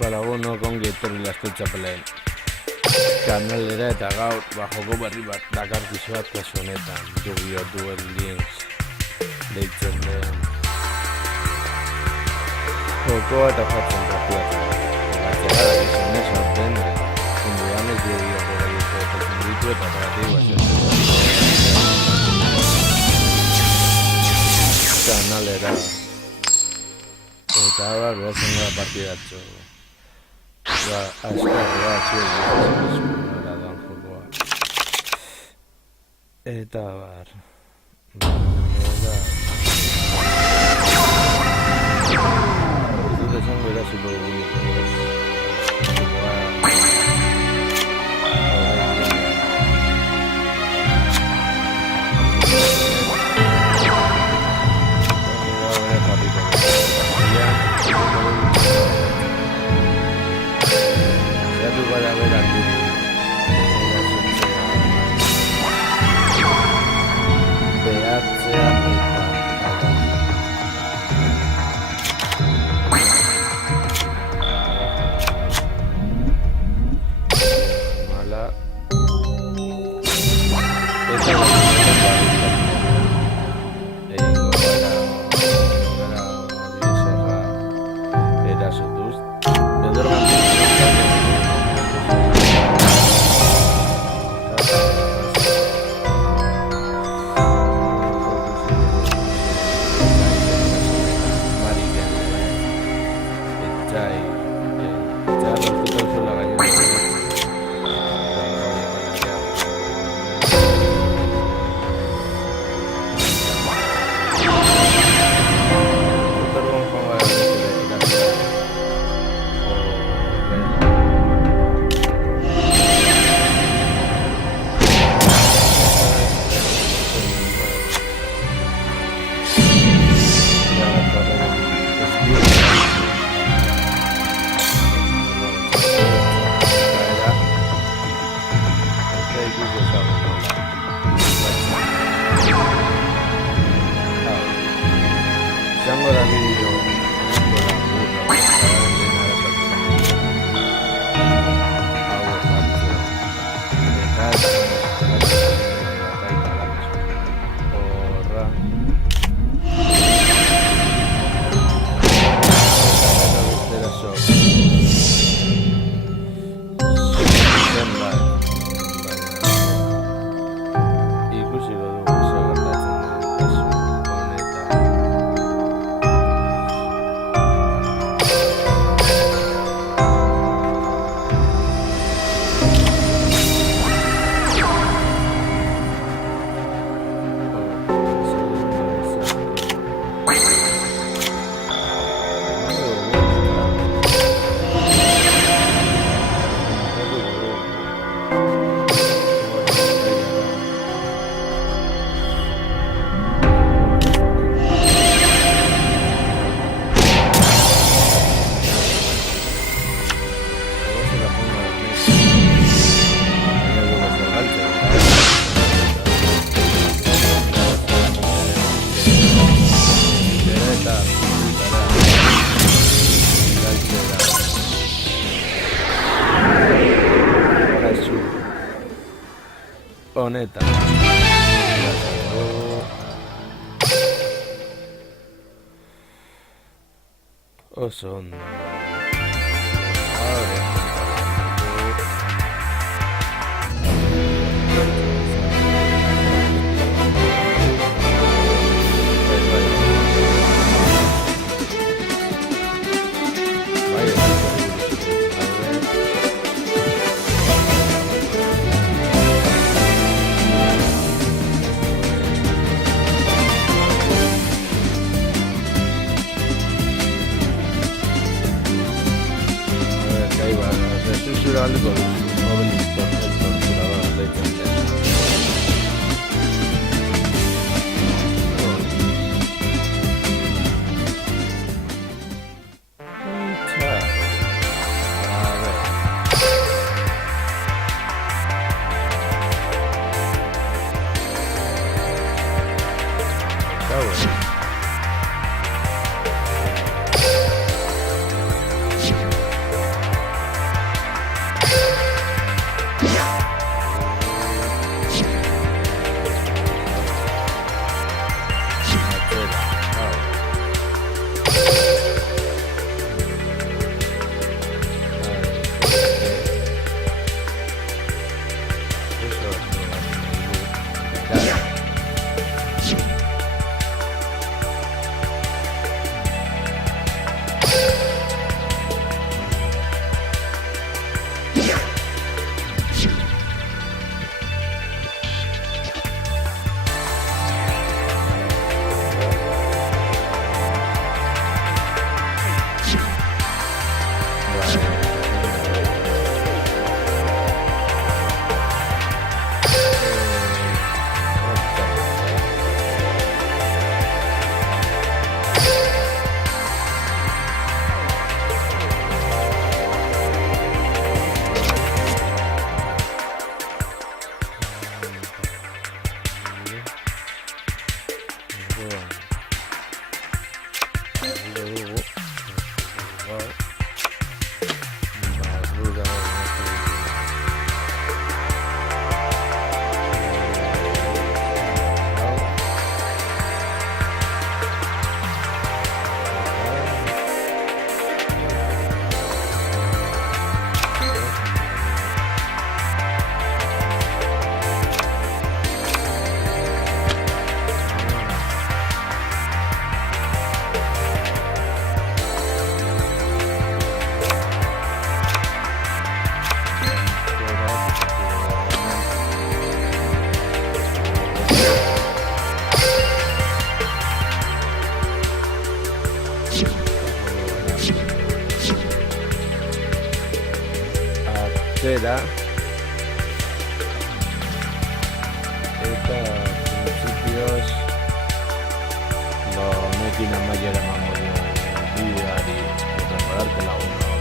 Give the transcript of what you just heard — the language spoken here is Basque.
Paragono kongi etorri lasto txapelen kanalera eta gaur joko berri bat dakarkizuat kasu honetan Yu-Gi-Oh! Duel Links deitzen den jokoa eta jartzen partidatzen gatzera da gizon ez orten zinduan ez Yu-Gi-Oh! Gora gizko ditu eta operatiboa kanalera eta abar behatzen gara partidatxo azkarra zuela dan jokoa eta abar ez dut esan gara super bonito para ver aquí mala honetan oso ondo algo novelista torturador de luzera eta printzipioz honekin amaiera emango dio bideoari recordarte lagunak